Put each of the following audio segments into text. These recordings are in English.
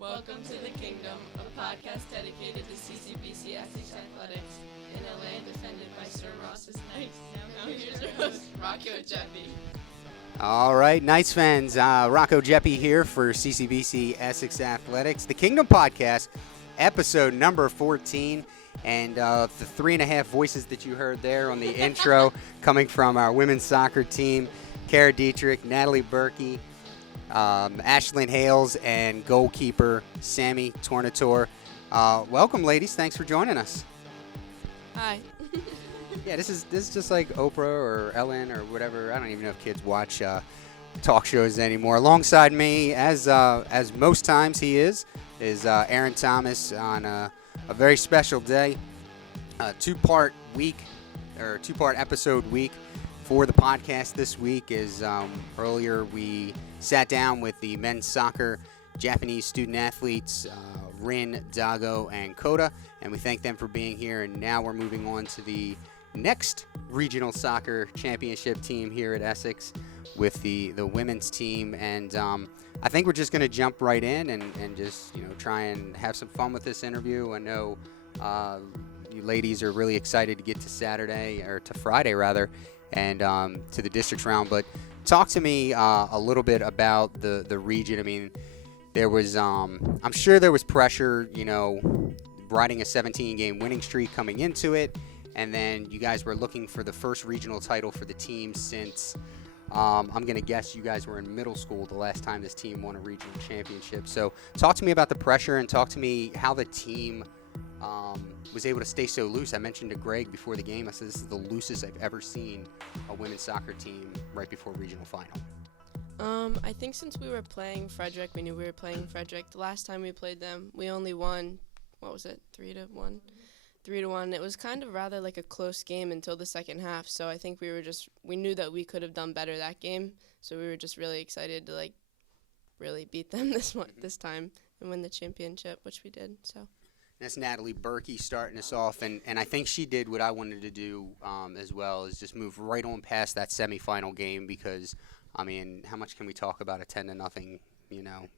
Welcome to the Kingdom, a podcast dedicated to CCBC Essex Athletics in a land defended by Sir Ross's Knights. Now here's your host, Rocco Jeppy. All right, Knights fans, Rocco Jeppy here for CCBC Essex Athletics, the Kingdom Podcast, episode number 14. And the 3.5 voices that you heard there on the intro coming from our women's soccer team, Kara Dietrich, Natalie Berkey, Ashlyn Hales, and goalkeeper Sammy Tornatore. Welcome, ladies. Thanks for joining us. Hi. Yeah, this is just like Oprah or Ellen or whatever. I don't even know if kids watch talk shows anymore. Alongside me, as most times he is Aaron Thomas on a very special day, two-part episode week for the podcast this week. Is earlier we sat down with the men's soccer Japanese student athletes, Rin, Dago, and Koda, and we thank them for being here. And now we're moving on to the next regional soccer championship team here at Essex with the women's team. And I think we're just going to jump right in and just try and have some fun with this interview. I know you ladies are really excited to get to Friday rather, and to the district round. But talk to me a little bit about the region. I mean, there was I'm sure there was pressure, riding a 17-game winning streak coming into it. And then you guys were looking for the first regional title for the team since, I'm going to guess you guys were in middle school the last time this team won a regional championship. So talk to me about the pressure and talk to me how the team was able to stay so loose. I mentioned to Greg before the game, I said this is the loosest I've ever seen a women's soccer team right before regional final. I think since we were playing Frederick, we knew we were playing Frederick. The last time we played them, we only won, 3-1? 3-1. It was kind of rather like a close game until the second half. So I think we knew that we could have done better that game. So we were just really excited to really beat them this time and win the championship, which we did. So that's Natalie Berkey starting us off, and I think she did what I wanted to do as well, is just move right on past that semifinal game because, I mean, how much can we talk about a 10-0?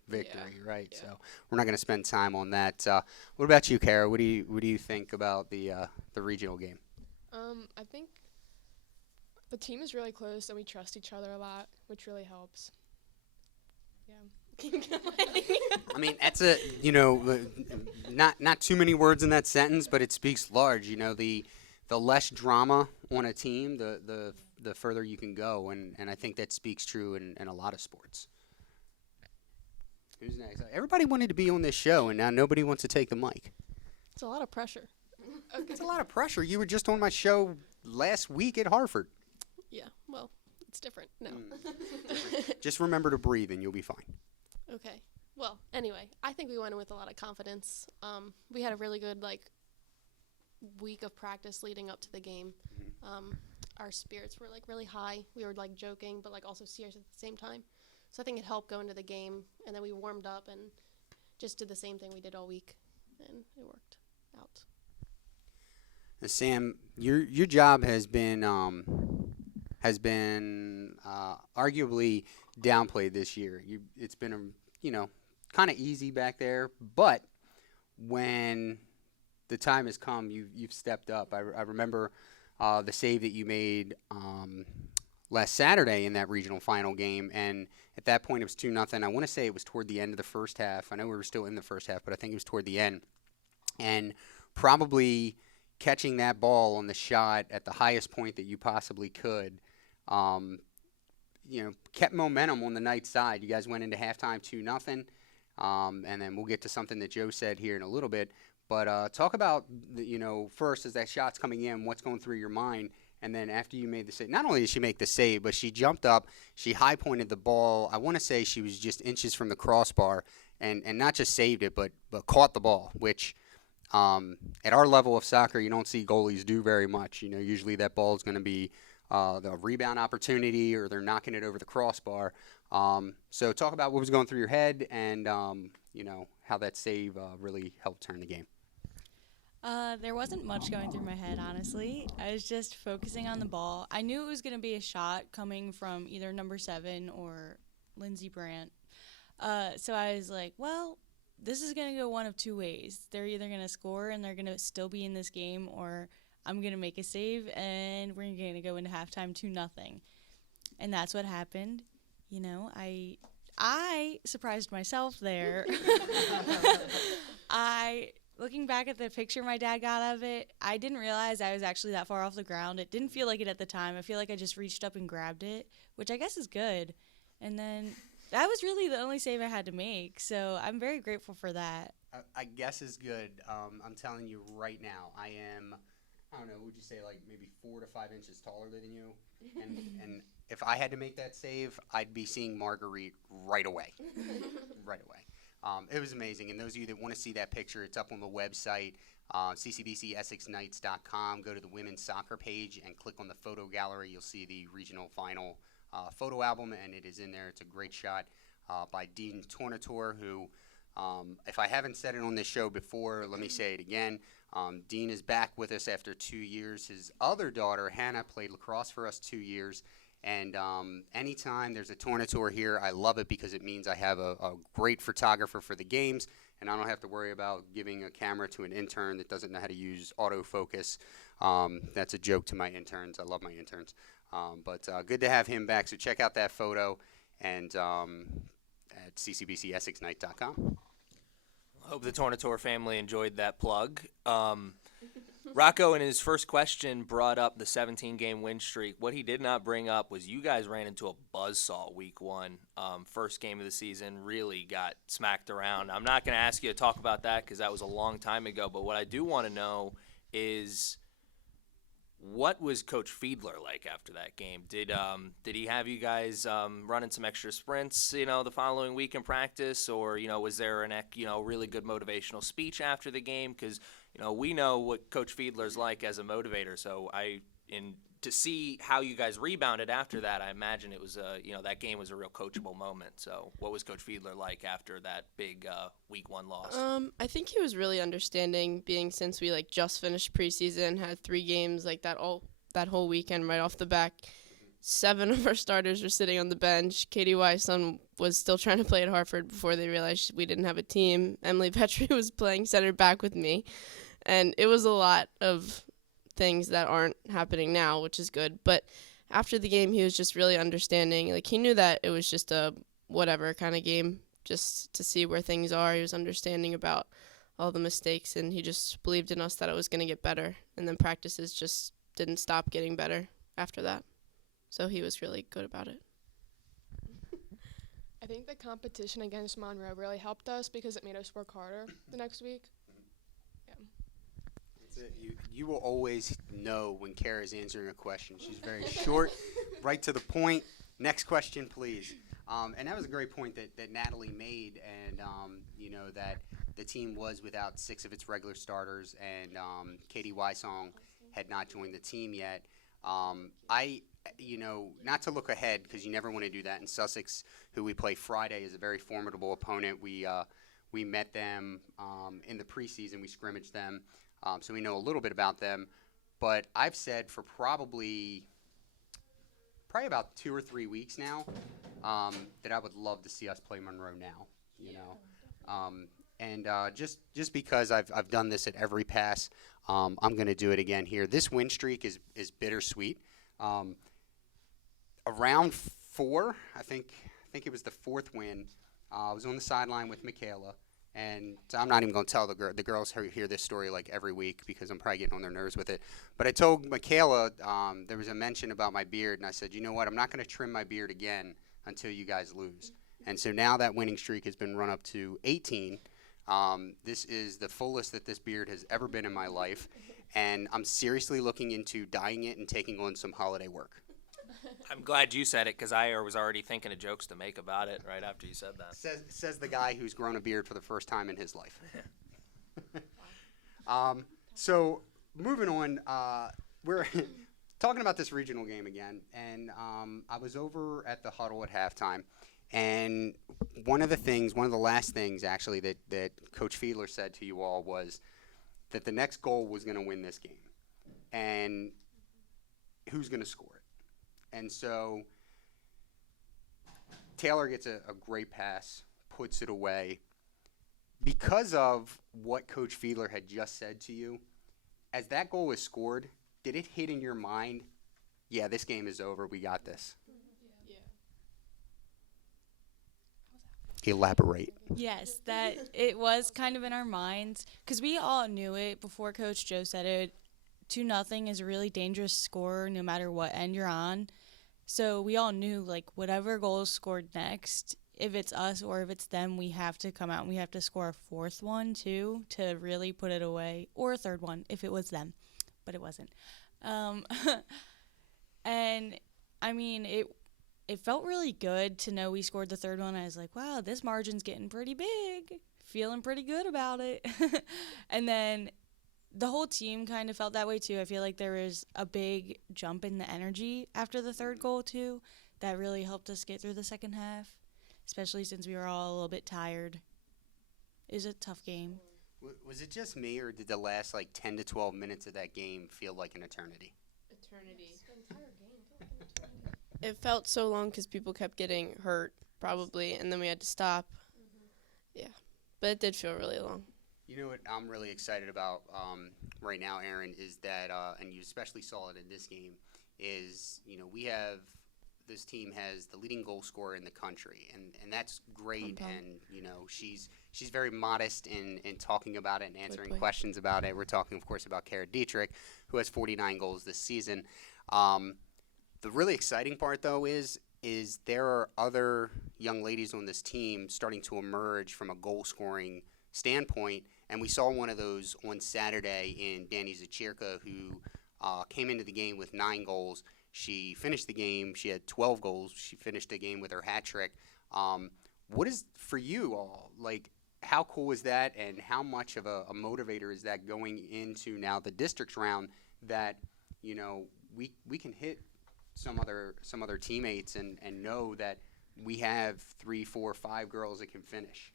Victory, yeah, right? Yeah. So we're not going to spend time on that. What about you, Kara? What do you think about the regional game? I think the team is really close and we trust each other a lot, which really helps. Yeah. Keep going. I mean, that's not too many words in that sentence, but it speaks large. The less drama on a team, the further you can go, and I think that speaks true in a lot of sports. Who's next? Everybody wanted to be on this show, and now nobody wants to take the mic. It's a lot of pressure. Okay. It's a lot of pressure. You were just on my show last week at Hartford. Yeah, well, it's different now. Just remember to breathe, and you'll be fine. Okay. Well, anyway, I think we went in with a lot of confidence. We had a really good, week of practice leading up to the game. Our spirits were, really high. We were, joking, but, also serious at the same time. So I think it helped go into the game, and then we warmed up and just did the same thing we did all week, and it worked out. Now, Sam, your job has been arguably downplayed this year. It's been kind of easy back there, but when the time has come, you've stepped up. I remember the save that you made last Saturday in that regional final game, and at that point it was 2-0. I want to say it was toward the end of the first half. I know we were still in the first half, but I think it was toward the end. And probably catching that ball on the shot at the highest point that you possibly could, kept momentum on the Knights' side. You guys went into halftime 2-0, and then we'll get to something that Joe said here in a little bit. But talk about, first as that shot's coming in, what's going through your mind. And then after you made the save, not only did she make the save, but she jumped up, she high-pointed the ball. I want to say she was just inches from the crossbar and not just saved it, but caught the ball, which at our level of soccer, you don't see goalies do very much. Usually that ball is going to be the rebound opportunity or they're knocking it over the crossbar. So talk about what was going through your head and, how that save really helped turn the game. There wasn't much going through my head, honestly. I was just focusing on the ball. I knew it was going to be a shot coming from either number 7 or Lindsey Brandt. So I was like, well, this is going to go one of two ways. They're either going to score and they're going to still be in this game, or I'm going to make a save and we're going to go into halftime 2-0. And that's what happened. You know, I surprised myself there. Looking back at the picture my dad got of it, I didn't realize I was actually that far off the ground. It didn't feel like it at the time. I feel like I just reached up and grabbed it, which I guess is good. And then that was really the only save I had to make, so I'm very grateful for that. I guess is good. I'm telling you right now, I don't know, would you say like maybe 4 to 5 inches taller than you? And if I had to make that save, I'd be seeing Marguerite right away. Right away. It was amazing. And those of you that want to see that picture, it's up on the website, ccbcsexnights.com. Go to the women's soccer page and click on the photo gallery. You'll see the regional final photo album, and it is in there. It's a great shot by Dean Tornatore, who, if I haven't said it on this show before, let me say it again. Dean is back with us after 2 years. His other daughter, Hannah, played lacrosse for us 2 years. And anytime there's a Tornatore here, I love it because it means I have a great photographer for the games, and I don't have to worry about giving a camera to an intern that doesn't know how to use autofocus. That's a joke to my interns. I love my interns. But good to have him back. So check out that photo and at ccbcsexnights.com. I hope the Tornatore family enjoyed that plug. Rocco, in his first question, brought up the 17-game win streak. What he did not bring up was you guys ran into a buzzsaw week one. First game of the season, really got smacked around. I'm not going to ask you to talk about that because that was a long time ago, but what I do want to know is what was Coach Fiedler like after that game? Did he have you guys running some extra sprints, the following week in practice, or was there an really good motivational speech after the game? Because we know what Coach Fiedler's like as a motivator. So to see how you guys rebounded after that, I imagine it was that game was a real coachable moment. So what was Coach Fiedler like after that big week one loss? I think he was really understanding, being since we just finished preseason, had 3 games that whole weekend right off the back. 7 of our starters were sitting on the bench. Katie Wyson was still trying to play at Hartford before they realized we didn't have a team. Emily Petrie was playing center back with me. And it was a lot of things that aren't happening now, which is good. But after the game, he was just really understanding. He knew that it was just a whatever kind of game, just to see where things are. He was understanding about all the mistakes, and he just believed in us that it was going to get better. And then practices just didn't stop getting better after that. So he was really good about it. I think the competition against Monroe really helped us because it made us work harder the next week. You will always know when Kara's answering a question. She's very short, right to the point. Next question, please. And that was a great point that Natalie made, and that the team was without 6 of its regular starters, and Katie Wysong had not joined the team yet. Not to look ahead because you never want to do that. And Sussex, who we play Friday, is a very formidable opponent. We met them in the preseason. We scrimmaged them. So we know a little bit about them, but I've said for probably about 2 or 3 weeks now that I would love to see us play Monroe now. Just because I've done this at every pass, I'm going to do it again here. This win streak is bittersweet. Around 4, I think it was the 4th win. I was on the sideline with Michaela. And so I'm not even going to tell the girls hear this story every week because I'm probably getting on their nerves with it. But I told Michaela there was a mention about my beard, and I said, you know what, I'm not going to trim my beard again until you guys lose. And so now that winning streak has been run up to 18. This is the fullest that this beard has ever been in my life, and I'm seriously looking into dyeing it and taking on some holiday work. I'm glad you said it because I was already thinking of jokes to make about it right after you said that. Says the guy who's grown a beard for the first time in his life. So moving on, we're talking about this regional game again, and I was over at the huddle at halftime, and one of the last things actually that Coach Fiedler said to you all was that the next goal was going to win this game, and who's going to score it. And so Taylor gets a great pass, puts it away. because of what Coach Fiedler had just said to you, as that goal was scored, did it hit in your mind, yeah, this game is over, we got this? Elaborate. Yes, that it was kind of in our minds because we all knew it before Coach Joe said it. 2-0 is a really dangerous score no matter what end you're on. So we all knew, like, whatever goal is scored next, if it's us or if it's them, we have to come out and we have to score a fourth one, too, to really put it away. Or a third one if it was them. But it wasn't. And, I mean, it felt really good to know we scored the third one. I was like, wow, this margin's getting pretty big. Feeling pretty good about it. And then the whole team kind of felt that way, too. I feel like there was a big jump in the energy after the third goal, too. That really helped us get through the second half, especially since we were all a little bit tired. It was a tough game. Was it just me, or did the last, 10 to 12 minutes of that game feel like an eternity? Eternity. It felt so long because people kept getting hurt, probably, and then we had to stop. Yeah, but it did feel really long. You know what I'm really excited about right now, Aaron, is that, and you especially saw it in this game, is, this team has the leading goal scorer in the country, and that's great, and, she's very modest in talking about it and answering questions about it. We're talking, of course, about Kara Dietrich, who has 49 goals this season. The really exciting part, though, is there are other young ladies on this team starting to emerge from a goal-scoring standpoint, and we saw one of those on Saturday in Danny Zachirka, who came into the game with 9 goals. She finished the game. She had 12 goals. She finished the game with her hat trick. What is, for you all, how cool is that, and how much of a motivator is that going into now the districts round that, we can hit some other teammates and know that we have 3, 4, 5 girls that can finish?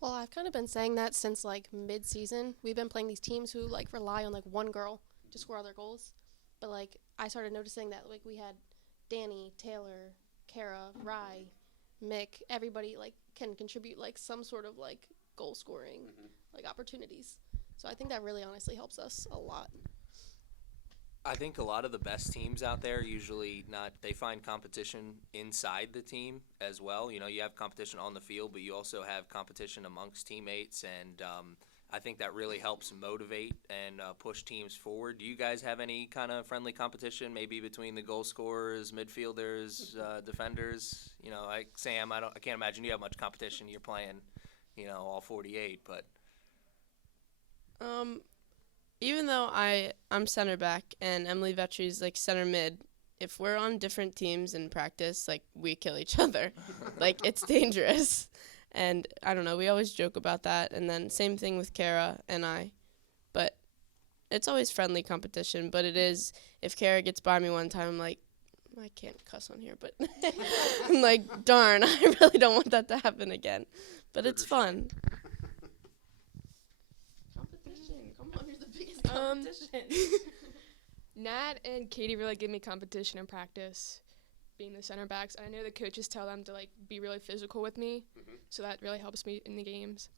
Well, I've kind of been saying that since mid-season. We've been playing these teams who rely on one girl to score all their goals. But I started noticing that we had Danny, Taylor, Kara, Rye, Mick, everybody can contribute some sort of goal scoring opportunities. So I think that really honestly helps us a lot. I think a lot of the best teams out there they find competition inside the team as well. You have competition on the field, but you also have competition amongst teammates, and I think that really helps motivate and push teams forward. Do you guys have any kind of friendly competition, maybe between the goal scorers, midfielders, defenders? Sam, I can't imagine you have much competition. You're playing, all 48, but. Even though I'm center back and Emily Vettry's center mid, if we're on different teams in practice, we kill each other. It's dangerous. And I don't know, we always joke about that. And then same thing with Kara and I. But it's always friendly competition. But it is, if Kara gets by me one time, I'm like, I can't cuss on here, but I'm like, darn, I really don't want that to happen again. But it's fun. Nat and Katie really give me competition in practice, being the center backs. I know the coaches tell them to be really physical with me, so that really helps me in the games.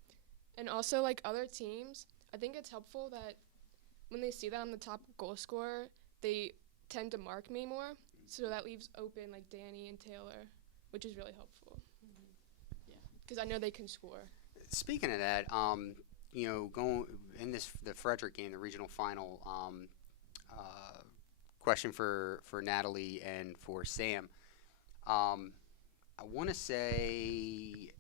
And also other teams, I think it's helpful that when they see that I'm the top goal scorer, they tend to mark me more, so that leaves open Danny and Taylor, which is really helpful. Yeah, because I know they can score. Speaking of that, going in the Frederick game, the regional final, question for Natalie and for Sam. I want to say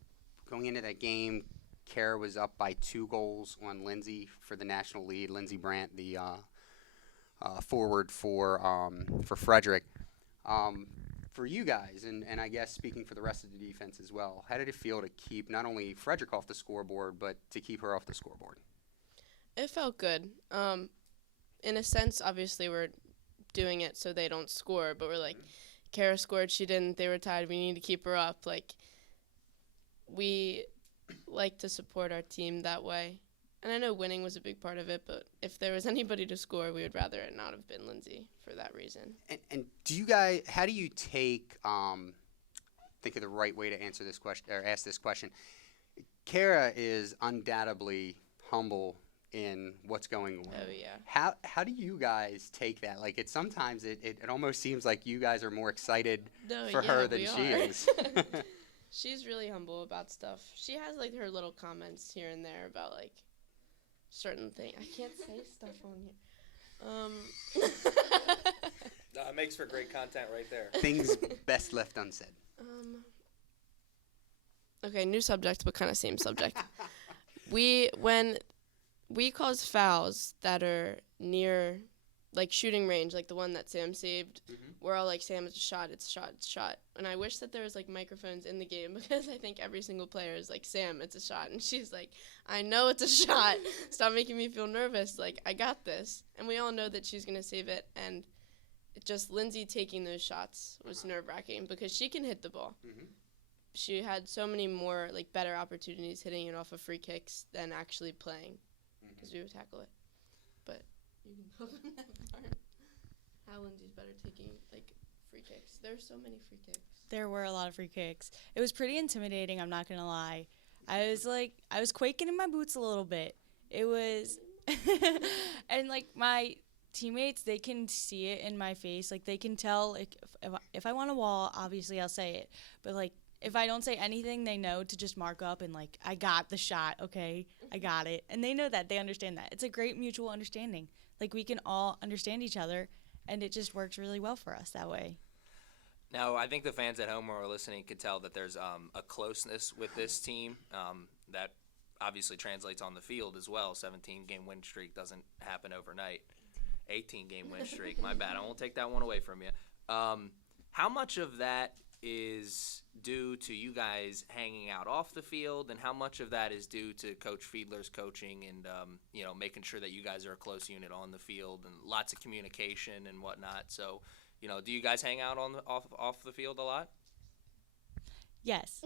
going into that game, Kara was up by 2 goals on Lindsay for the national lead. Lindsay Brandt, the forward for Frederick. For you guys, and I guess speaking for the rest of the defense as well, how did it feel to keep not only Frederick off the scoreboard, but to keep her off the scoreboard? It felt good. In a sense, obviously, we're doing it so they don't score, but we're Kara scored, she didn't, they were tied, we need to keep her up. We like to support our team that way. And I know winning was a big part of it, but if there was anybody to score, we would rather it not have been Lindsay for that reason. And do you guys, how do you think of the right way to answer this question or ask this question? Kara is undoubtedly humble in what's going on. Oh yeah. How do you guys take that? Like, sometimes it almost seems like you guys are more excited No, for yeah, her than we she are. is. She's really humble about stuff. She has like her little comments here and there about like certain things. I can't say stuff on here. It makes for great content right there. Things best left unsaid. Okay, new subject, but kind of same subject. When we cause fouls that are near, like, shooting range, like the one that Sam saved, we're all like, Sam, it's a shot, it's a shot, it's a shot. And I wish that there was, like, microphones in the game because I think every single player is like, Sam, it's a shot. And she's like, I know it's a shot. Stop making me feel nervous. Like, I got this. And we all know that she's going to save it. And just Lindsay taking those shots was nerve-wracking because she can hit the ball. She had so many more, like, better opportunities hitting it off of free kicks than actually playing because we would tackle it. But you can go from that part. How Lindsay's better taking, like, free kicks. There's so many free kicks. There were a lot of free kicks. It was pretty intimidating, I'm not going to lie. I was quaking in my boots a little bit. It was, and, like, my teammates, they can see it in my face. Like, they can tell, like, if I want a wall, obviously I'll say it. But, like, if I don't say anything, they know to just mark up and, like, I got the shot, okay? I got it. And they know that. They understand that. It's a great mutual understanding. Like, we can all understand each other, and it just works really well for us that way. Now, I think the fans at home who are listening could tell that there's a closeness with this team that obviously translates on the field as well. 17-game win streak doesn't happen overnight. 18-game win streak. My bad. I won't take that one away from you. How much of that is due to you guys hanging out off the field, and how much of that is due to Coach Fiedler's coaching and making sure that you guys are a close unit on the field and lots of communication and whatnot? So, do you guys hang out off the field a lot? Yes.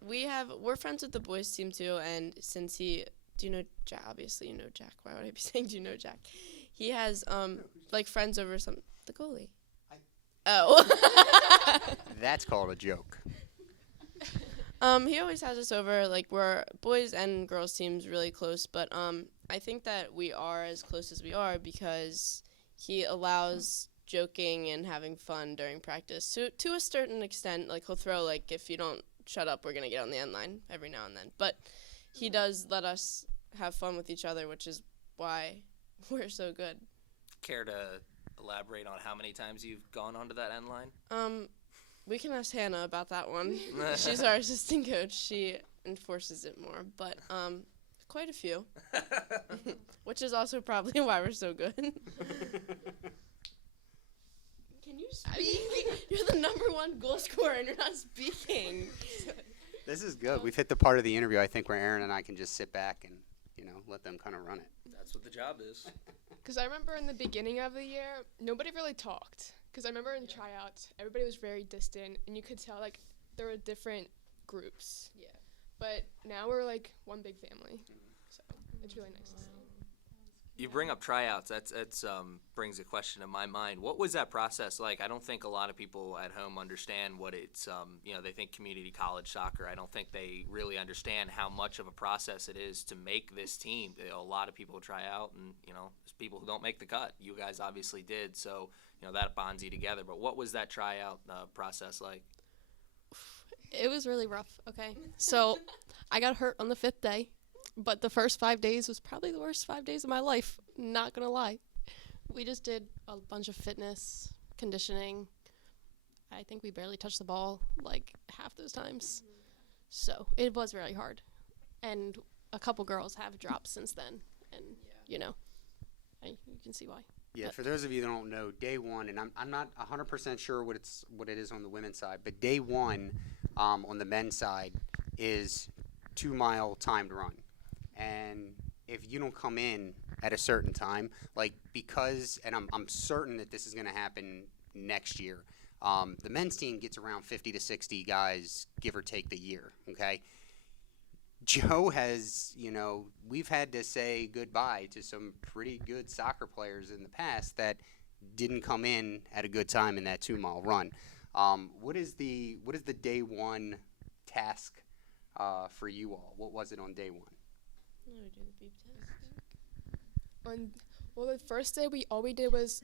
We're friends with the boys team too, and since do you know Jack? Obviously you know Jack. Why would I be saying do you know Jack? He has like friends over the goalie. Oh. That's called a joke. He always has us over. Like, we're boys and girls teams really close, but I think that we are as close as we are because he allows joking and having fun during practice. So to a certain extent, like, he'll throw, like, if you don't shut up, we're gonna get on the end line every now and then. But he does let us have fun with each other, which is why we're so good. Care to elaborate on how many times you've gone onto that end line? We can ask Hannah about that one. She's our assistant coach. She enforces it more, but quite a few, which is also probably why we're so good. Can you speak? You're the #1 goal scorer and you're not speaking. This is good. We've hit the part of the interview, I think, where Aaron and I can just sit back and, let them kind of run it. That's what the job is. Because I remember in the beginning of the year, nobody really talked. Because I remember in tryouts, everybody was very distant, and you could tell, like, there were different groups. Yeah. But now we're, like, one big family. So it's really nice to see. You bring up tryouts. That's brings a question to my mind. What was that process like? I don't think a lot of people at home understand what it's. They think community college soccer. I don't think they really understand how much of a process it is to make this team. A lot of people try out, and there's people who don't make the cut. You guys obviously did, so that bonds you together. But what was that tryout process like? It was really rough, okay? So I got hurt on the 5th day. But the first 5 days was probably the worst 5 days of my life, not going to lie. We just did a bunch of fitness, conditioning. I think we barely touched the ball, like, half those times. So it was really hard. And a couple girls have dropped since then. And, you can see why. Yeah, But for those of you that don't know, day one, and I'm not 100% sure what it is on the women's side, but day one on the men's side is 2-mile timed run. And if you don't come in at a certain time, like, because, and I'm certain that this is going to happen next year, the men's team gets around 50 to 60 guys, give or take the year, okay? Joe has, we've had to say goodbye to some pretty good soccer players in the past that didn't come in at a good time in that 2-mile run. What is the day one task for you all? What was it on day one? Yeah, we do the beep test. The first day all we did was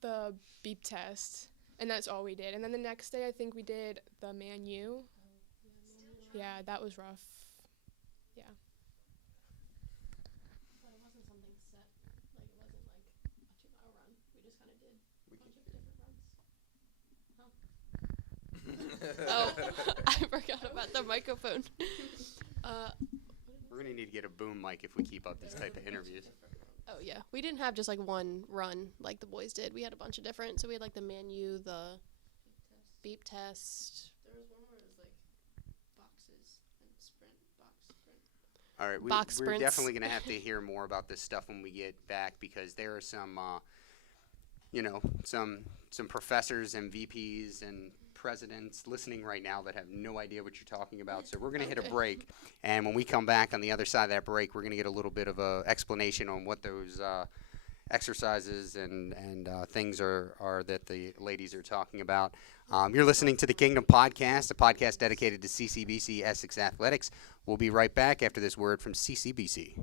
the beep test, and that's all we did. And then the next day, I think we did the Man U. Yeah, that was rough. Yeah. But it wasn't something set. Like, it wasn't like a 2-mile run. We just kind of did a bunch of different runs. Oh, I forgot about the microphone. We're going to need to get a boom mic if we keep up these type of interviews. Oh, yeah. We didn't have just, like, one run like the boys did. We had a bunch of different. So we had, like, the Man U, the beep test. There was one where it was like boxes and sprint, box, sprint. All right, Box we're sprints. definitely going to have to hear more about this stuff when we get back, because there are some, some professors and VPs and presidents listening right now that have no idea what you're talking about. So we're going to hit a break, and when we come back on the other side of that break, we're going to get a little bit of a explanation on what those exercises and things are that the ladies are talking about. You're listening to the Kingdom Podcast, a podcast dedicated to CCBC Essex Athletics. We'll be right back after this word from CCBC.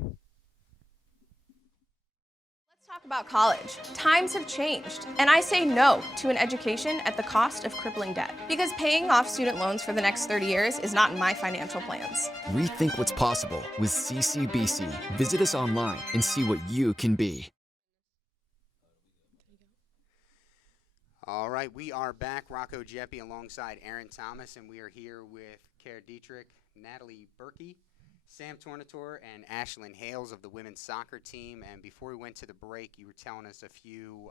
Let's talk about college. Times have changed, and I say no to an education at the cost of crippling debt, because paying off student loans for the next 30 years is not in my financial plans. Rethink what's possible with CCBC. Visit us online and see what you can be. All right, we are back. Rocco Jeppe alongside Aaron Thomas, and we are here with Kara Dietrich, Natalie Berkey, Sam Tornatore, and Ashlyn Hales of the women's soccer team. And before we went to the break, you were telling us a few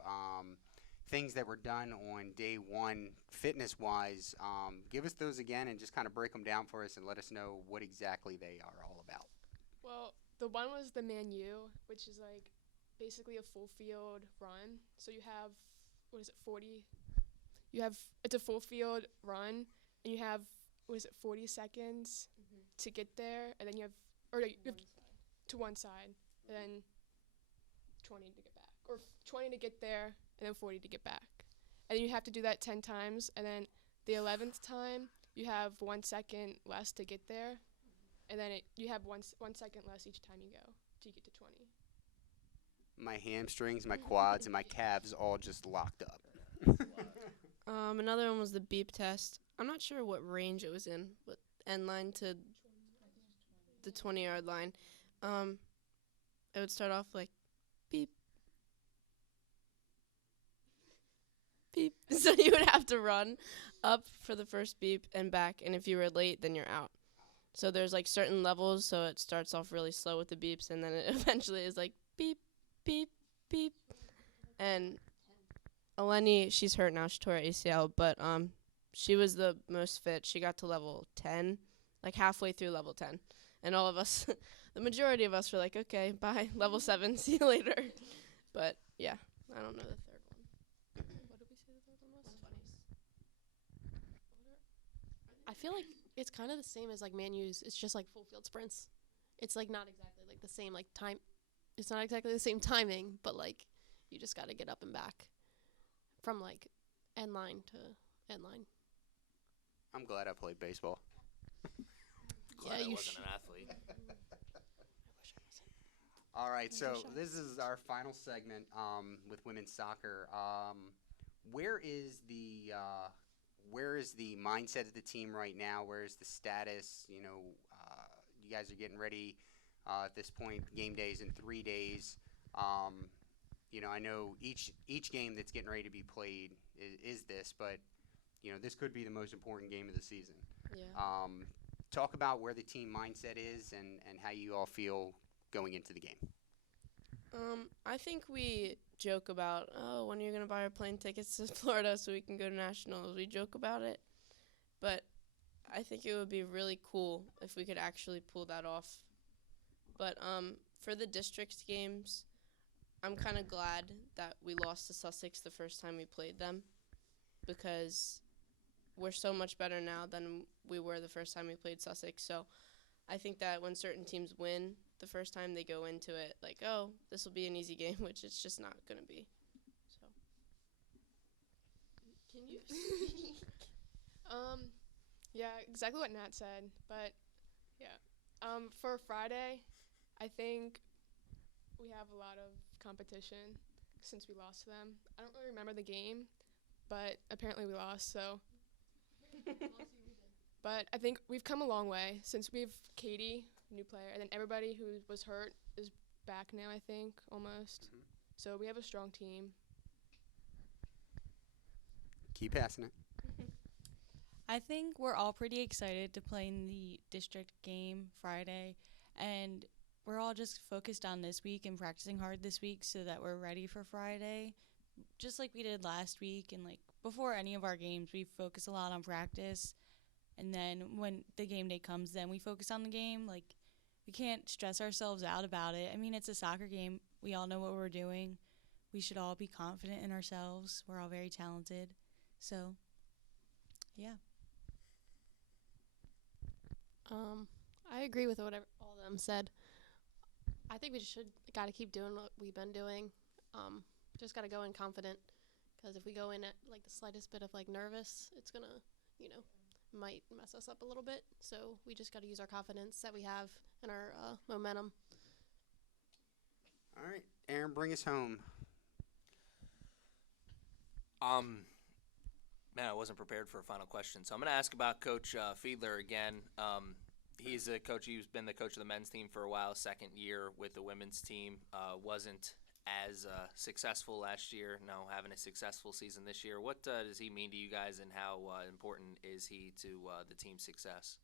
things that were done on day one fitness-wise. Give us those again and just kind of break them down for us and let us know what exactly they are all about. Well, the one was the Man U, which is like basically a full field run. So you have 40? It's a full field run, and you have 40 seconds to get there, and then you have to one side, and then 20 to get back, or 20 to get there, and then 40 to get back, and you have to do that 10 times, and then the 11th time you have 1 second less to get there, and then you have one second less each time you go till you get to 20. My hamstrings, my quads, and my calves all just locked up. Another one was the beep test. I'm not sure what range it was in, but end line to the 20-yard line. It would start off like beep, beep. So you would have to run up for the first beep and back, and if you were late, then you're out. So there's like certain levels, so it starts off really slow with the beeps, and then it eventually is like beep, beep, beep. And Eleni, she's hurt now. She tore her ACL, but she was the most fit. She got to level 10, like halfway through level 10. And all of us, the majority of us were like, okay, bye, level 7, see you later. But, yeah, I don't know the third one. What did we say the third one was? 120s. I feel like it's kind of the same as, like, Man U's. It's just, like, full field sprints. It's, like, not exactly, like, the same, like, time. It's not exactly the same timing, but, like, you just got to get up and back from, like, end line to end line. I'm glad I played baseball. Glad Yeah, I you wasn't an athlete. All right, so this is our final segment with women's soccer. Where is the mindset of the team right now? Where is the status? You guys are getting ready at this point. Game days in 3 days. I know each game that's getting ready to be played is this, but this could be the most important game of the season. Yeah. Talk about where the team mindset is and how you all feel going into the game. I think we joke about, when are you going to buy our plane tickets to Florida so we can go to nationals? We joke about it, but I think it would be really cool if we could actually pull that off. But for the district games, I'm kind of glad that we lost to Sussex the first time we played them, because we're so much better now than we were the first time we played Sussex. So I think that when certain teams win the first time, they go into it like, oh, this will be an easy game, which it's just not going to be. So. Can you speak? Yeah, exactly what Nat said. But For Friday, I think we have a lot of competition since we lost to them. I don't really remember the game, but apparently we lost, so. But I think we've come a long way since we've Katie, new player, and then everybody who was hurt is back now, I think, almost. Mhm. So we have a strong team. Keep passing it. I think we're all pretty excited to play in the district game Friday, and we're all just focused on this week and practicing hard this week so that we're ready for Friday, just like we did last week. And like before any of our games, we focus a lot on practice, and then when the game day comes, then we focus on the game. Like we can't stress ourselves out about it. I mean, it's a soccer game. We all know what we're doing. We should all be confident in ourselves. We're all very talented. So, yeah. I agree with whatever all of them said. I think we got to keep doing what we've been doing. Just got to go in confident, because if we go in at like the slightest bit of like nervous, it's gonna, might mess us up a little bit. So we just got to use our confidence that we have and our momentum. All right, Aaron, bring us home. Man, I wasn't prepared for a final question, so I'm going to ask about Coach Fiedler again. He's a coach. He's been the coach of the men's team for a while. Second year with the women's team. Wasn't as successful last year. No, having a successful season this year. What does he mean to you guys, and how important is he to the team's success?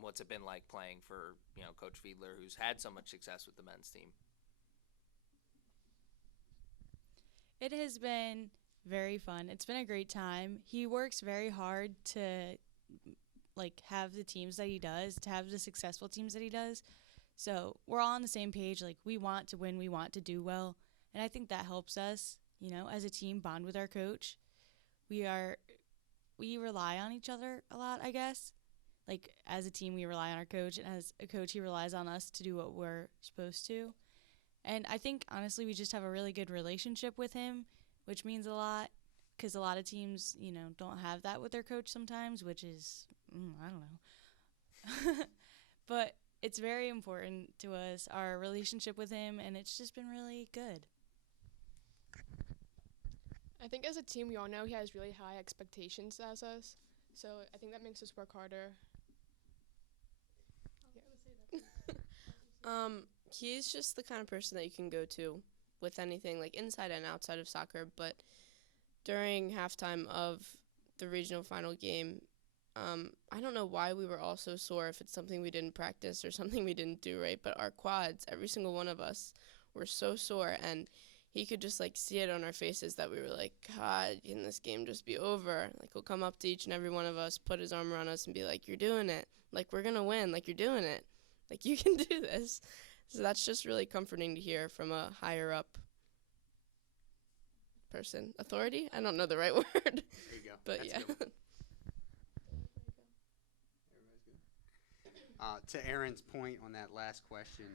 What's it been like playing for Coach Fiedler, who's had so much success with the men's team? It has been very fun. It's been a great time. He works very hard to have the teams that he does, to have the successful teams that he does. So we're all on the same page. Like, we want to win, we want to do well. And I think that helps us, as a team, bond with our coach. We rely on each other a lot, I guess. Like, as a team, we rely on our coach, and as a coach, he relies on us to do what we're supposed to. And I think, honestly, we just have a really good relationship with him, which means a lot, because a lot of teams, don't have that with their coach sometimes, which is, I don't know. But it's very important to us, our relationship with him, and it's just been really good. I think as a team, we all know he has really high expectations as us. So I think that makes us work harder. He's just the kind of person that you can go to with anything, like inside and outside of soccer. But during halftime of the regional final game, I don't know why we were all so sore, if it's something we didn't practice or something we didn't do right, but our quads, every single one of us, were so sore, and he could just see it on our faces that we were like, God, can this game just be over? He'll come up to each and every one of us, put his arm around us, and be like, you're doing it. We're going to win. You're doing it. You can do this. So that's just really comforting to hear from a higher up person. Authority? I don't know the right word. There you go. But That's yeah. good. To Aaron's point on that last question,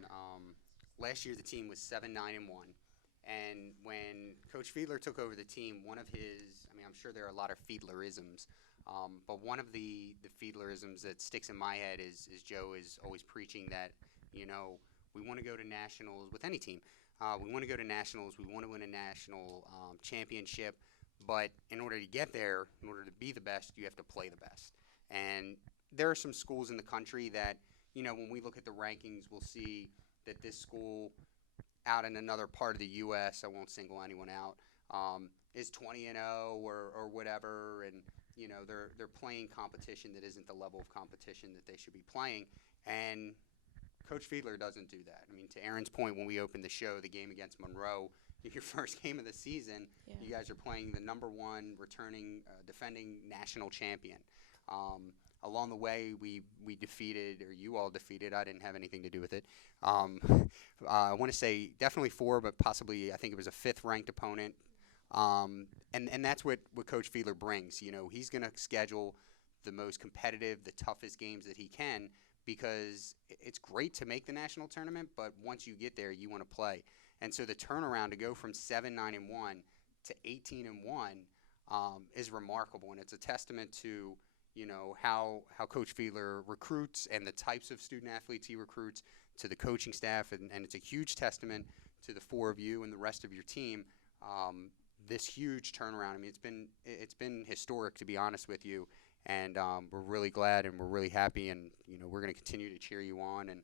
last year the team was 7-9-1. And when Coach Fiedler took over the team, one of his, I'm sure there are a lot of Fiedlerisms, but one of the Fiedlerisms that sticks in my head is Joe is always preaching that, we want to go to nationals with any team. We want to go to nationals. We want to win a national championship. But in order to get there, in order to be the best, you have to play the best. And there are some schools in the country that, when we look at the rankings, we'll see that this school out in another part of the U.S., I won't single anyone out, is 20-0 or whatever, and they're playing competition that isn't the level of competition that they should be playing. And Coach Fiedler doesn't do that. To Aaron's point, when we opened the show, the game against Monroe, your first game of the season, Yeah. You guys are playing the number one returning, defending national champion. Along the way, we defeated, or you all defeated, I didn't have anything to do with it. I want to say definitely 4, but possibly I think it was a 5th-ranked opponent. And that's what Coach Fiedler brings. He's going to schedule the most competitive, the toughest games that he can, because it's great to make the national tournament, but once you get there, you want to play. And so the turnaround to go from 7-9-1 to 18-1 is remarkable, and it's a testament to how Coach Fiedler recruits and the types of student athletes he recruits, to the coaching staff, and it's a huge testament to the four of you and the rest of your team. This huge turnaround. I mean, it's been historic, to be honest with you, and we're really glad and we're really happy, and we're going to continue to cheer you on, and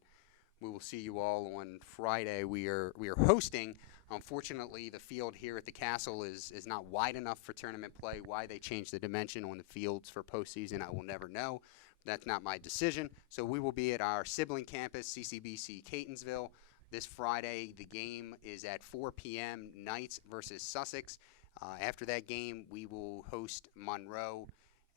we will see you all on Friday. We are hosting. Unfortunately, the field here at the Castle is not wide enough for tournament play. Why they changed the dimension on the fields for postseason, I will never know. That's not my decision. So we will be at our sibling campus, CCBC Catonsville, this Friday. The game is at 4 p.m. Knights versus Sussex. After that game, we will host Monroe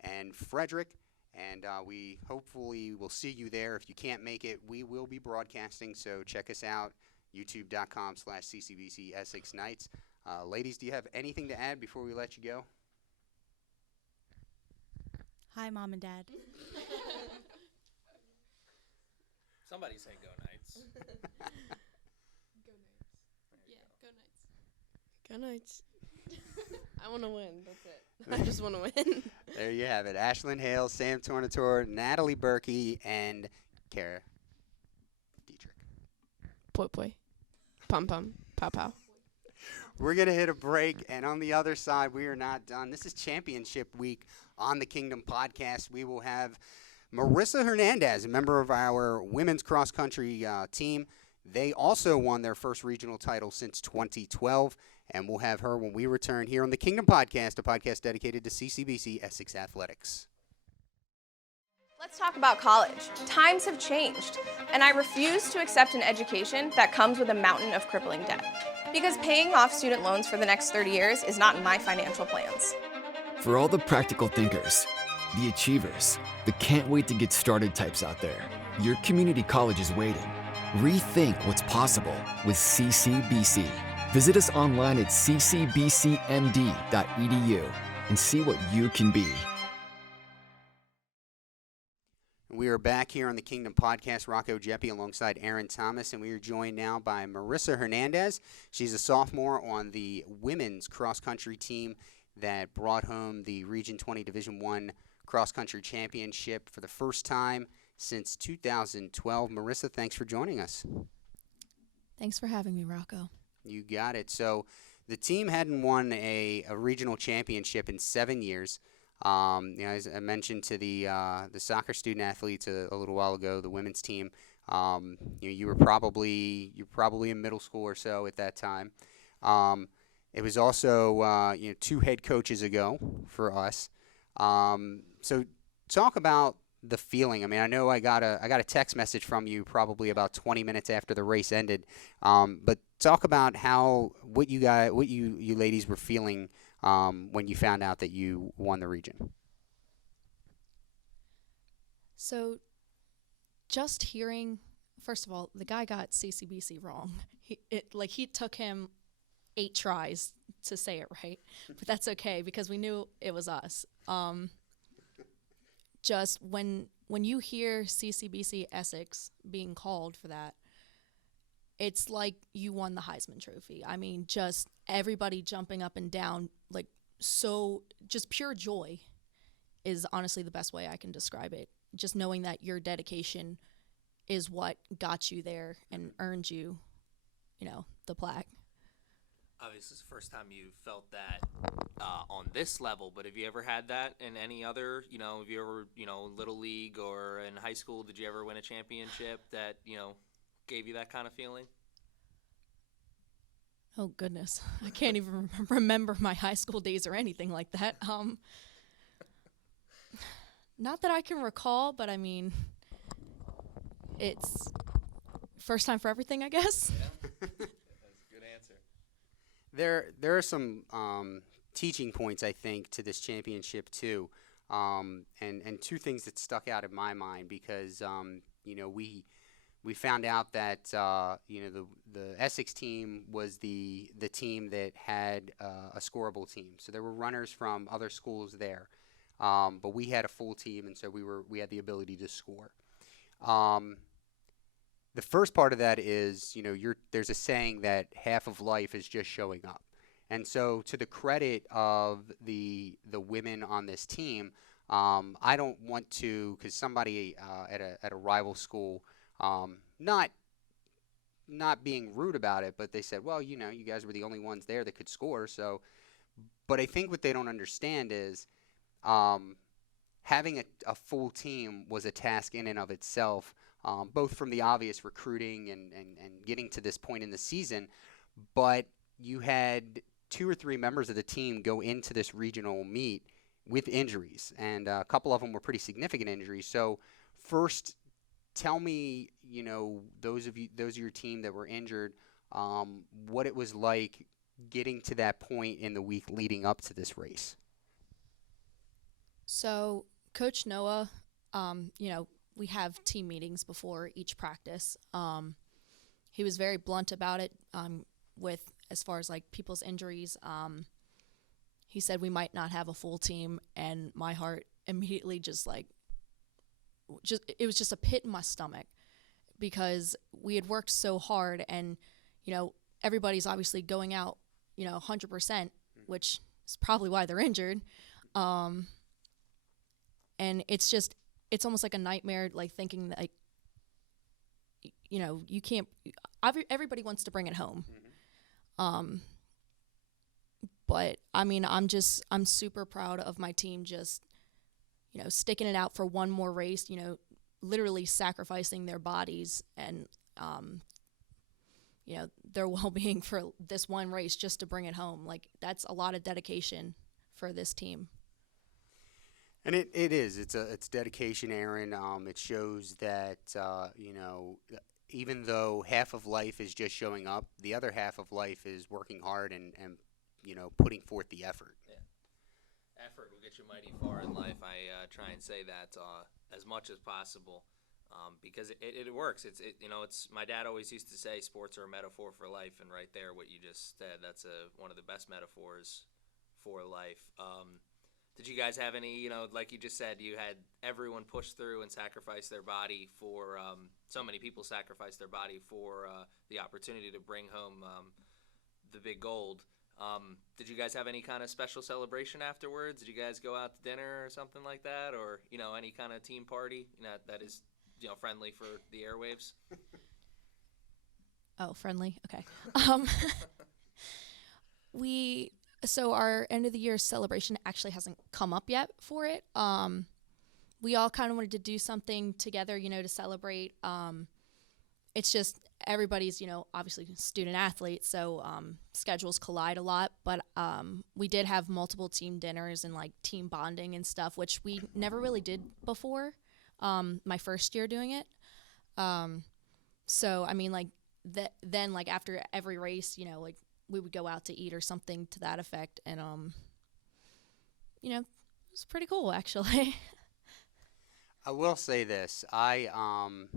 and Frederick, and we hopefully will see you there. If you can't make it, we will be broadcasting, so check us out, youtube.com/CCBC Essex Knights. Ladies, do you have anything to add before we let you go? Hi, Mom and Dad. Somebody say go Knights. Go Knights. Yeah, go Knights. Go Knights. I want to win. That's it. I just want to win. There you have it. Ashlyn Hales, Sam Tornatore, Natalie Berkey, and Kara Dietrich. Boy. Pum pum. Pow pow. We're going to hit a break, and on the other side, we are not done. This is championship week on the Kingdom podcast. We will have Marisa Hernandez, a member of our women's cross-country team. They also won their first regional title since 2012, and we'll have her when we return here on the Kingdom podcast, a podcast dedicated to CCBC Essex Athletics. Let's talk about college. Times have changed, and I refuse to accept an education that comes with a mountain of crippling debt. Because paying off student loans for the next 30 years is not in my financial plans. For all the practical thinkers, the achievers, the can't wait to get started types out there, your community college is waiting. Rethink what's possible with CCBC. Visit us online at ccbcmd.edu and see what you can be. We are back here on the Kingdom podcast. Rocco Jeppy alongside Aaron Thomas, and we are joined now by Marisa Hernandez. She's a sophomore on the women's cross-country team that brought home the Region 20 Division I cross-country championship for the first time since 2012. Marisa, thanks for joining us. Thanks for having me, Rocco. You got it. So the team hadn't won a regional championship in 7 years. As I mentioned to the soccer student athletes a little while ago, the women's team, you were probably in middle school or so at that time. It was also 2 head coaches ago for us. So talk about the feeling. I mean, I know I got a text message from you probably about 20 minutes after the race ended. But talk about what you ladies were feeling when you found out that you won the region. So just hearing, first of all, the guy got CCBC wrong. He took him 8 tries to say it right, but that's okay because we knew it was us. Just when you hear CCBC Essex being called for that, it's like you won the Heisman Trophy. I mean, just everybody jumping up and down, so just pure joy is honestly the best way I can describe it. Just knowing that your dedication is what got you there and earned you, the plaque. Obviously, it's the first time you felt that on this level, but have you ever had that in any other, have you ever, Little League or in high school, did you ever win a championship that, gave you that kind of feeling? Oh, goodness. I can't even remember my high school days or anything like that. Not that I can recall, but I mean, it's first time for everything, I guess. Yeah, that's a good answer. There are some teaching points, I think, to this championship too, and 2 things that stuck out in my mind because we found out that the Essex team was the team that had a scoreable team, so there were runners from other schools there, but we had a full team, and so we had the ability to score. The first part of that is, there's a saying that half of life is just showing up. And so to the credit of the women on this team, I don't want to, because somebody at a rival school, not being rude about it, but they said, well, you know, you guys were the only ones there that could score. So, but I think what they don't understand is having a full team was a task in and of itself, both from the obvious recruiting and getting to this point in the season, but you had 2 or 3 members of the team go into this regional meet with injuries, and a couple of them were pretty significant injuries. So first, tell me, you know, those of your team that were injured, what it was like getting to that point in the week leading up to this race. So Coach Noah, you know, we have team meetings before each practice. He was very blunt about it with as far as like people's injuries. He said we might not have a full team, and my heart immediately it was just a pit in my stomach, because we had worked so hard, and, you know, everybody's obviously going out, you know, 100%, which is probably why they're injured. And it's almost like a nightmare, like thinking that, like, you know, you can't, everybody wants to bring it home. But I mean, I'm super proud of my team, just, you know, sticking it out for one more race, you know, literally sacrificing their bodies and, you know, their well-being for this one race just to bring it home. Like, that's a lot of dedication for this team. And it is. It's dedication, Aaron. It shows that, you know, even though half of life is just showing up, the other half of life is working hard and you know, putting forth the effort. Yeah. Effort will get you mighty far in life. I try and say that as much as possible, because it works. You know, it's my dad always used to say sports are a metaphor for life, and right there, what you just said, that's one of the best metaphors for life. Did you guys have any, you know, like you just said, you had everyone push through and sacrifice their body for, so many people sacrifice their body for the opportunity to bring home the big gold. Did you guys have any kind of special celebration afterwards? Did you guys go out to dinner or something like that, or, you know, any kind of team party, you know, that is, you know, friendly for the airwaves? Oh, friendly? Okay. So our end of the year celebration actually hasn't come up yet for it. We all kind of wanted to do something together, you know, to celebrate. It's just everybody's, you know, obviously student athletes, so schedules collide a lot. But we did have multiple team dinners and like team bonding and stuff, which we never really did before. My first year doing it. So I mean, like then like after every race, you know, like we would go out to eat or something to that effect, and you know, it was pretty cool actually. I will say this: upon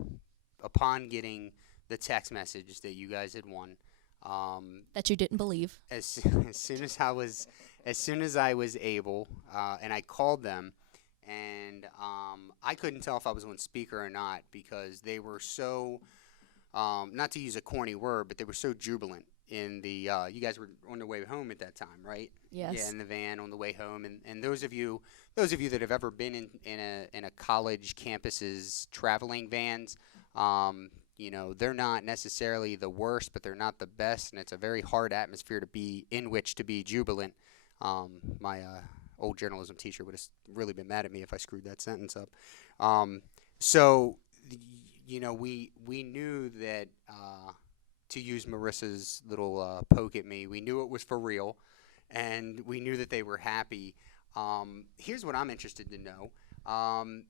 getting the text message that you guys had won, that you didn't believe. As soon as I was able, and I called them, and I couldn't tell if I was on speaker or not, because they were so, not to use a corny word, but they were so jubilant. In the you guys were on the way home at that time, right? Yes. Yeah, in the van on the way home, and those of you that have ever been in a college campus's traveling vans, you know, they're not necessarily the worst, but they're not the best, and it's a very hard atmosphere to be in, which to be jubilant. My old journalism teacher would have really been mad at me if I screwed that sentence up. So, you know, we knew that. To use Marissa's little poke at me, we knew it was for real, and we knew that they were happy. Here's what I'm interested to know.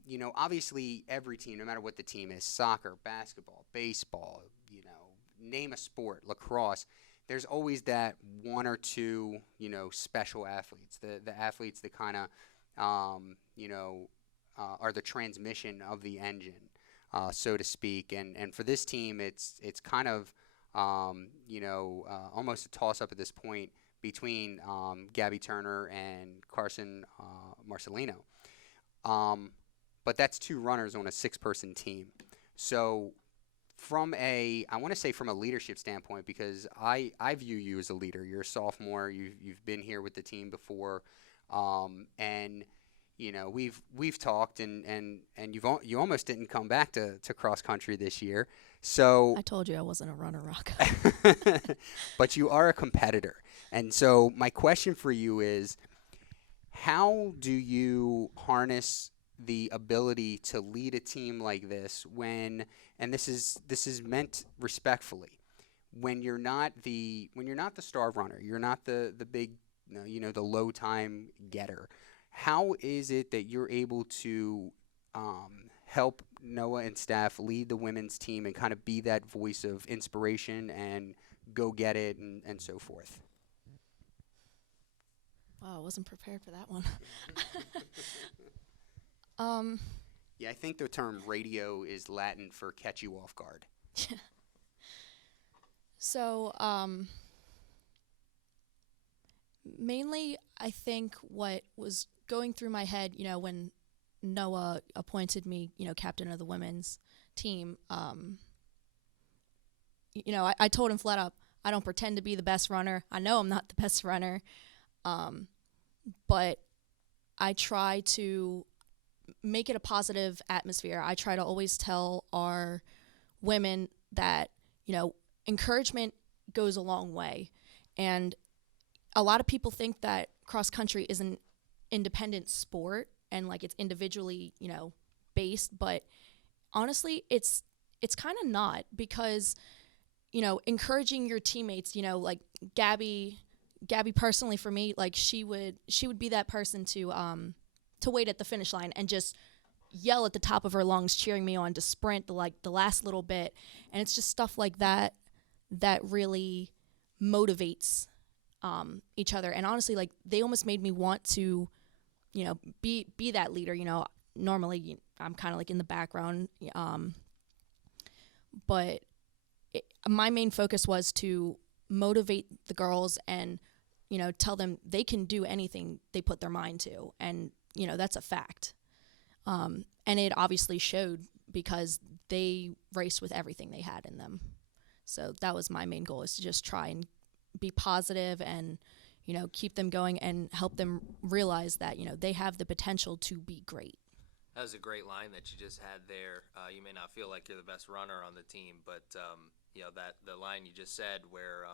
You know, obviously every team, no matter what the team is, soccer, basketball, baseball, you know, name a sport, lacrosse, there's always that one or two, you know, special athletes, the athletes that kind of, you know, are the transmission of the engine, so to speak. And for this team, it's kind of, you know, almost a toss-up at this point between Gabby Turner and Carson Marcelino. But that's 2 runners on a 6-person team. So I want to say from a leadership standpoint, because I view you as a leader. You're a sophomore. You've been here with the team before. And, we've talked, and you almost didn't come back to cross country this year. So I told you I wasn't a runner, Rocco. but you are a competitor. And so my question for you is, how do you harness the ability to lead a team like this when, and this is meant respectfully, when you're not the star runner, you're not the big, the low time getter. How is it that you're able to help Noah and staff lead the women's team and kind of be that voice of inspiration and go get it and so forth? Wow, I wasn't prepared for that one. Yeah, I think the term radio is Latin for catch you off guard. So, mainly, I think what was going through my head, when Noah appointed me, captain of the women's team, I told him flat up, I don't pretend to be the best runner. I know I'm not the best runner, but I try to make it a positive atmosphere. I try to always tell our women that, encouragement goes a long way. And a lot of people think that cross country is an independent sport and like it's individually, based, but honestly, it's kind of not, because, encouraging your teammates, like Gabby personally, for me, like she would be that person to wait at the finish line and just yell at the top of her lungs, cheering me on to sprint the last little bit. And it's just stuff like that that really motivates each other. And honestly, like they almost made me want to, be that leader. Normally I'm kind of like in the background, but my main focus was to motivate the girls and, tell them they can do anything they put their mind to. And, that's a fact. And it obviously showed because they raced with everything they had in them. So that was my main goal, is to just try and be positive and, keep them going and help them realize that, they have the potential to be great. That was a great line that you just had there. You may not feel like you're the best runner on the team, but that the line you just said where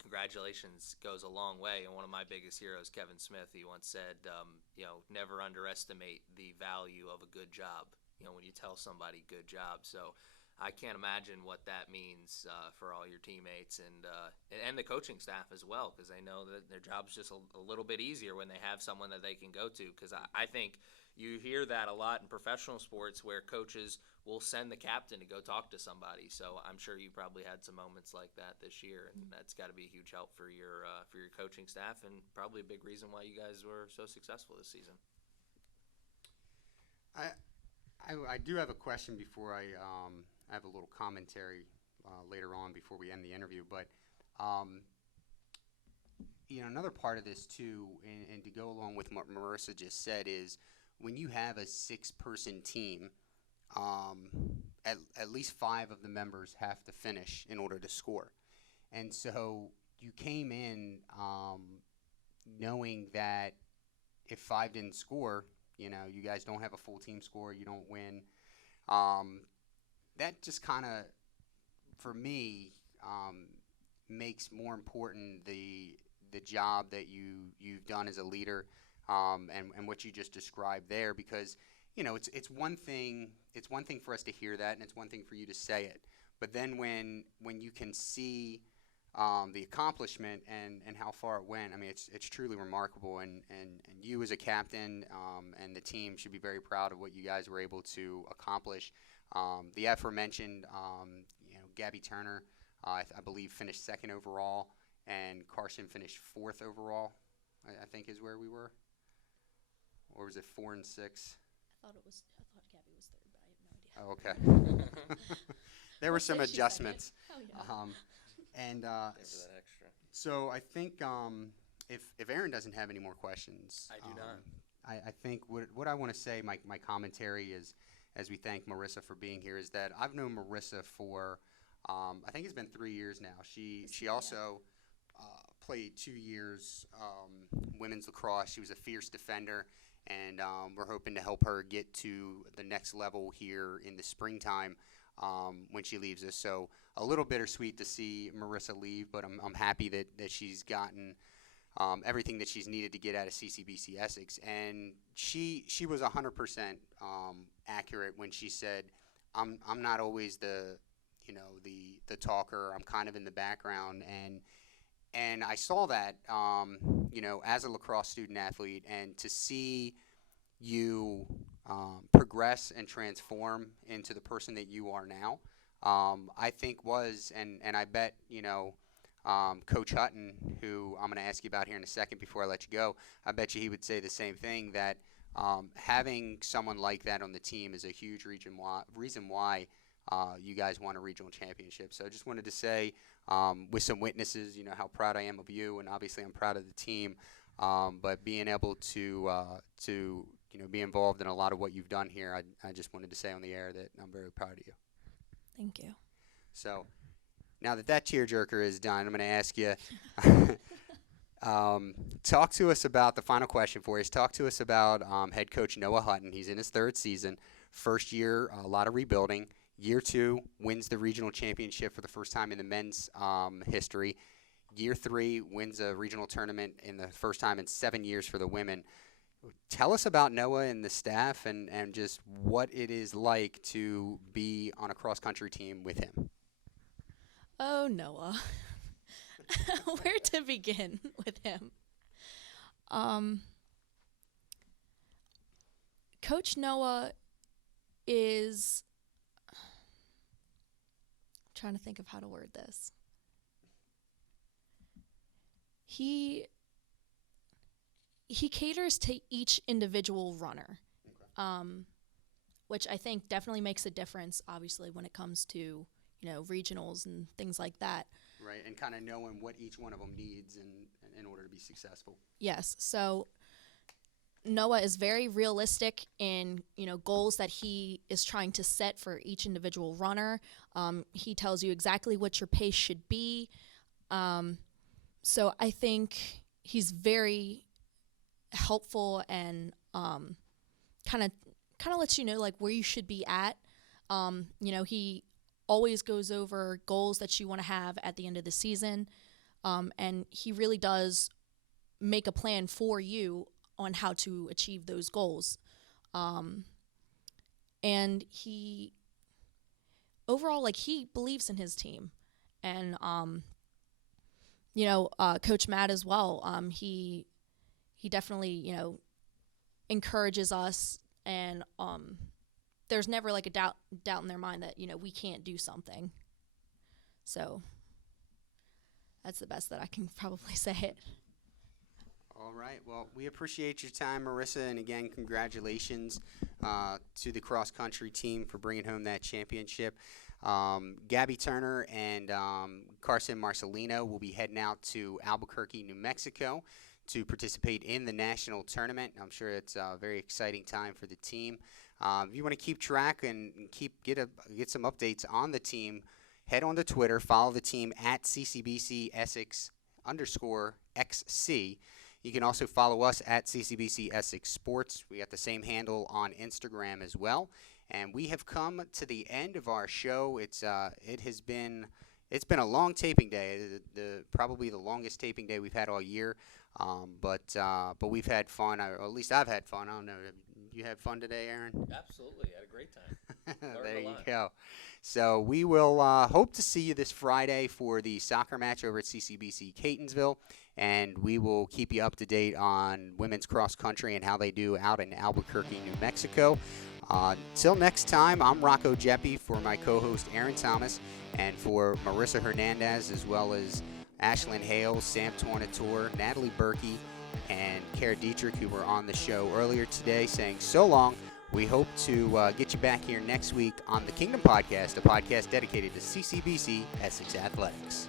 congratulations goes a long way. And one of my biggest heroes, Kevin Smith, he once said, never underestimate the value of a good job. When you tell somebody good job. So I can't imagine what that means for all your teammates and the coaching staff as well, because they know that their job's just a little bit easier when they have someone that they can go to. Because I think you hear that a lot in professional sports where coaches will send the captain to go talk to somebody. So I'm sure you probably had some moments like that this year, and that's got to be a huge help for your coaching staff, and probably a big reason why you guys were so successful this season. I do have a question before I have a little commentary later on before we end the interview. But, another part of this too, and to go along with what Marisa just said, is when you have a 6-person team, at least 5 of the members have to finish in order to score. And so you came in knowing that if 5 didn't score, you guys don't have a full team score, you don't win. That just kind of, for me, makes more important the job that you've done as a leader, and what you just described there, because it's one thing for us to hear that, and it's one thing for you to say it, but then when you can see the accomplishment and how far it went, I mean, it's truly remarkable, and you as a captain and the team should be very proud of what you guys were able to accomplish. The aforementioned, Gabby Turner, I believe finished 2nd overall, and Carson finished 4th overall, I think is where we were. Or was it 4 and 6? I thought Gabby was 3rd, but I have no idea. Oh, okay. There were some adjustments. Oh, yeah. And Thanks for that extra. so I think if Aaron doesn't have any more questions, I do not. I think what I want to say, my commentary is, as we thank Marisa for being here, is that I've known Marisa for I think it's been 3 years now. She also played 2 years women's lacrosse. She was a fierce defender, and we're hoping to help her get to the next level here in the springtime when she leaves us. So a little bittersweet to see Marisa leave, but I'm happy that she's gotten everything that she's needed to get out of CCBC Essex. And she was 100% accurate when she said, I'm not always the talker. I'm kind of in the background, and I saw that as a lacrosse student athlete, and to see you progress and transform into the person that you are now, I think was, and I bet Coach Hutton, who I'm going to ask you about here in a second before I let you go, I bet you he would say the same thing, that having someone like that on the team is a huge reason why you guys won a regional championship. So I just wanted to say, with some witnesses, how proud I am of you, and obviously I'm proud of the team. But being able to be involved in a lot of what you've done here, I just wanted to say on the air that I'm very proud of you. Thank you. So now that tearjerker is done, I'm going to ask you, talk to us about the final question for you. Talk to us about head coach Noah Hutton. He's in his third season. First year, a lot of rebuilding. Year 2, wins the regional championship for the first time in the men's history. Year 3, wins a regional tournament in the first time in 7 years for the women. Tell us about Noah and the staff, and just what it is like to be on a cross-country team with him. Oh, Noah. Where to begin with him? Coach Noah is... trying to think of how to word this. He caters to each individual runner, which I think definitely makes a difference, obviously, when it comes to regionals and things like that. Right, and kind of knowing what each one of them needs in order to be successful. Yes, so Noah is very realistic in goals that he is trying to set for each individual runner. He tells you exactly what your pace should be. So I think he's very helpful and kind of lets you know like where you should be at. He always goes over goals that you want to have at the end of the season, and he really does make a plan for you on how to achieve those goals. And he overall, he believes in his team. And, Coach Matt as well, he definitely, encourages us, and there's never a doubt in their mind that, we can't do something. So that's the best that I can probably say it. All right. Well, we appreciate your time, Marisa, and again, congratulations to the cross-country team for bringing home that championship. Gabby Turner and Carson Marcelino will be heading out to Albuquerque, New Mexico to participate in the national tournament. I'm sure it's a very exciting time for the team. If you want to keep track and get some updates on the team, head on to Twitter, follow the team at CCBC Essex _XC. You can also follow us at CCBC Essex Sports. We got the same handle on Instagram as well. And we have come to the end of our show. It's been a long taping day, probably the longest taping day we've had all year. But we've had fun, or at least I've had fun. I don't know. You had fun today, Aaron? Absolutely. Had a great time. There you go. So we will hope to see you this Friday for the soccer match over at CCBC Catonsville, and we will keep you up to date on women's cross country and how they do out in Albuquerque, New Mexico. Till next time, I'm Rocco Jeppe for my co-host Aaron Thomas, and for Marisa Hernandez, as well as Ashlyn Hales, Sam Tornatore, Natalie Berkey, and Kara Dietrich, who were on the show earlier today, saying so long. We hope to get you back here next week on the Kingdom Podcast, a podcast dedicated to CCBC Essex Athletics.